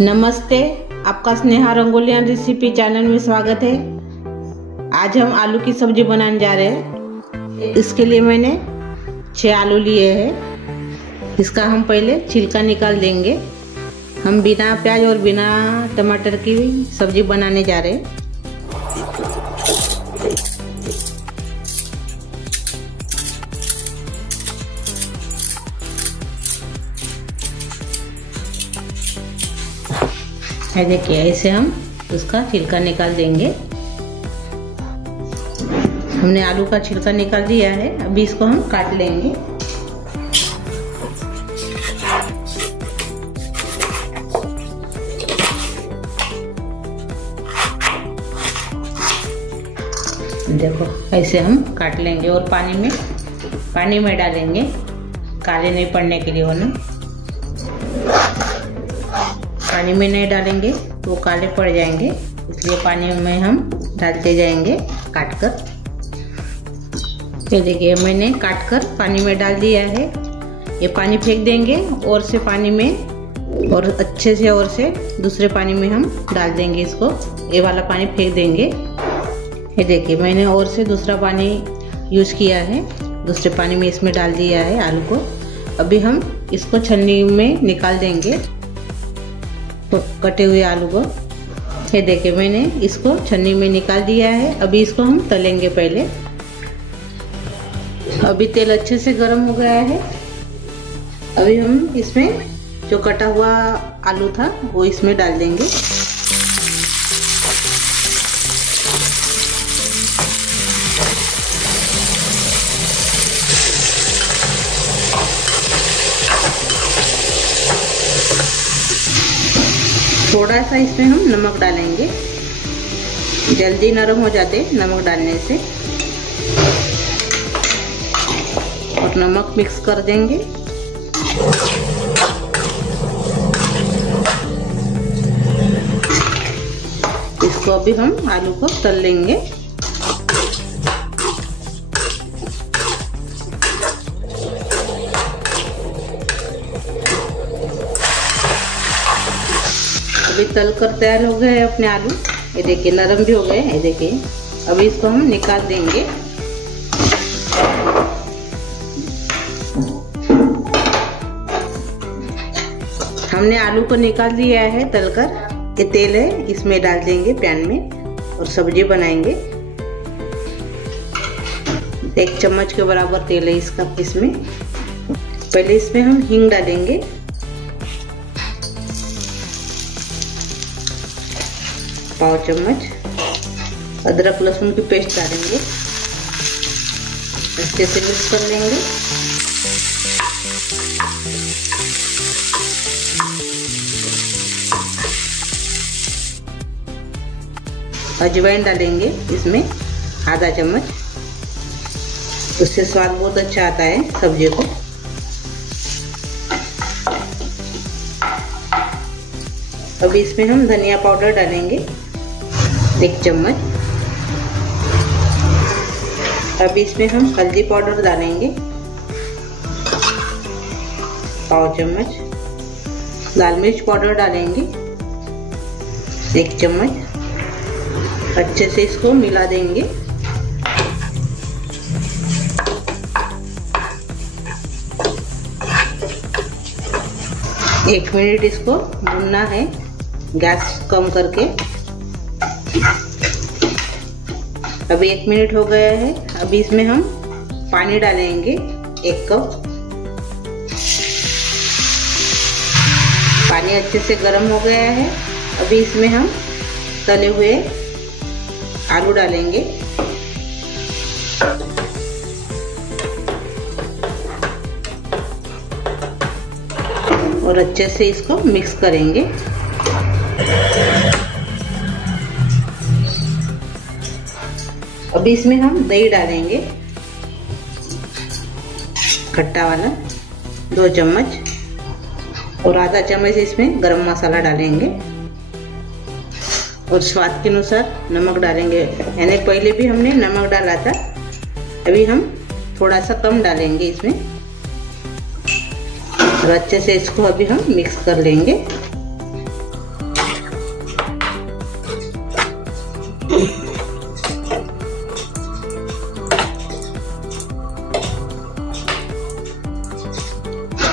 नमस्ते, आपका Sneha रंगोलियन recipe channel में स्वागत है। आज हम आलू की सब्जी बनाने जा रहे हैं। इसके लिए मैंने 6 आलू लिए हैं। इसका हम पहले छिलका निकाल देंगे। हम बिना प्याज और बिना टमाटर की सब्जी बनाने जा रहे हैं। देखिए, ऐसे हम उसका छिलका निकाल देंगे। हमने आलू का छिलका निकाल दिया है। अभी इसको हम काट लेंगे। देखो, ऐसे हम काट लेंगे और पानी में डालेंगे, काले नहीं पड़ने के लिए। वरना पानी में नहीं डालेंगे तो वो काले पड़ जाएंगे, इसलिए पानी में हम डालते जाएंगे काट कर। ये देखिए, मैंने काट कर पानी में डाल दिया है। ये पानी फेंक देंगे और से पानी में, और अच्छे से और से दूसरे पानी में हम डाल देंगे इसको। ये वाला पानी फेंक देंगे। ये देखिए, मैंने और से दूसरा पानी यूज किया है, दूसरे पानी में इसमें डाल दिया है आलू को। अभी हम इसको छन्नी में निकाल देंगे तो कटे हुए आलू को। ये देखिए, मैंने इसको छन्नी में निकाल दिया है। अभी इसको हम तलेंगे पहले। अभी तेल अच्छे से गर्म हो गया है। अभी हम इसमें जो कटा हुआ आलू था वो इसमें डाल देंगे। थोड़ा सा इसमें हम नमक डालेंगे, जल्दी नरम हो जाते नमक डालने से। और नमक मिक्स कर देंगे। इसको अभी हम आलू को तल लेंगे। अभी तल कर तैयार हो गए अपने आलू। ये देखिए, नरम भी हो गए। ये देखिए, अभी इसको हम निकाल देंगे। हमने आलू को निकाल दिया है तलकर। ये तेल है, इसमें डाल देंगे पैन में और सब्जी बनाएंगे। 1 चम्मच के बराबर तेल है इसमें। पहले इसमें हम हींग डालेंगे। पाव चम्मच अदरक लहसुन की पेस्ट डालेंगे। अच्छे से मिक्स कर लेंगे। अजवाइन डालेंगे इसमें आधा चम्मच, उससे स्वाद बहुत अच्छा आता है सब्जी को। अभी इसमें हम धनिया पाउडर डालेंगे 1 चम्मच। अभी इसमें हम हल्दी पाउडर डालेंगे पाव चम्मच। लाल मिर्च पाउडर डालेंगे 1 चम्मच। अच्छे से इसको मिला देंगे। एक मिनट इसको भूनना है, गैस कम करके। अभी 1 मिनट हो गया है। अभी इसमें हम पानी डालेंगे 1 कप। पानी अच्छे से गर्म हो गया है। अभी इसमें हम तले हुए आलू डालेंगे। और अच्छे से इसको मिक्स करेंगे। अभी इसमें हम दही डालेंगे, खट्टा वाला 2 चम्मच। और आधा चम्मच इसमें गरम मसाला डालेंगे। और स्वाद के अनुसार नमक डालेंगे। यानी पहले भी हमने नमक डाला था, अभी हम थोड़ा सा कम डालेंगे इसमें। और अच्छे से इसको अभी हम मिक्स कर लेंगे।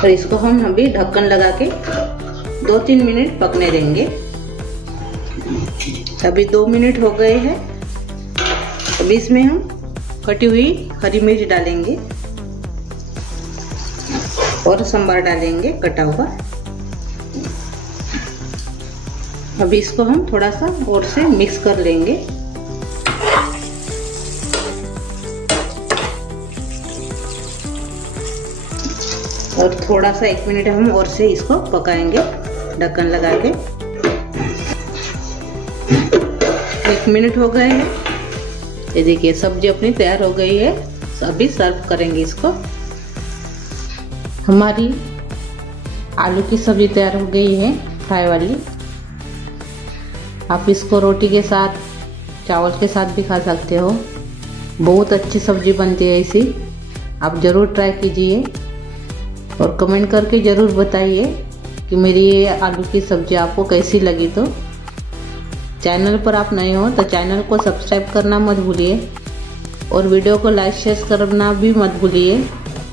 और इसको हम अभी ढक्कन लगा के 2-3 मिनट पकने देंगे। अभी 2 मिनट हो गए हैं। अभी इसमें हम कटी हुई हरी मिर्च डालेंगे और सांभर डालेंगे कटा हुआ। अभी इसको हम थोड़ा सा और से मिक्स कर लेंगे। और थोड़ा सा 1 मिनट हम और से इसको पकाएंगे ढक्कन लगा के। 1 मिनट हो गए हैं। ये देखिए सब्जी अपनी तैयार हो गई है। अभी सर्व करेंगे इसको। हमारी आलू की सब्जी तैयार हो गई है फ्राई वाली। आप इसको रोटी के साथ, चावल के साथ भी खा सकते हो। बहुत अच्छी सब्जी बनती है इसी। आप ज़रूर ट्राई कीजिए और कमेंट करके ज़रूर बताइए कि मेरी ये आलू की सब्जी आपको कैसी लगी। तो चैनल पर आप नए हो तो चैनल को सब्सक्राइब करना मत भूलिए और वीडियो को लाइक शेयर करना भी मत भूलिए।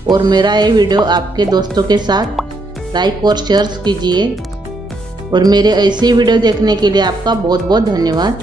और मेरा ये वीडियो आपके दोस्तों के साथ लाइक और शेयर कीजिए। और मेरे ऐसे वीडियो देखने के लिए आपका बहुत बहुत धन्यवाद।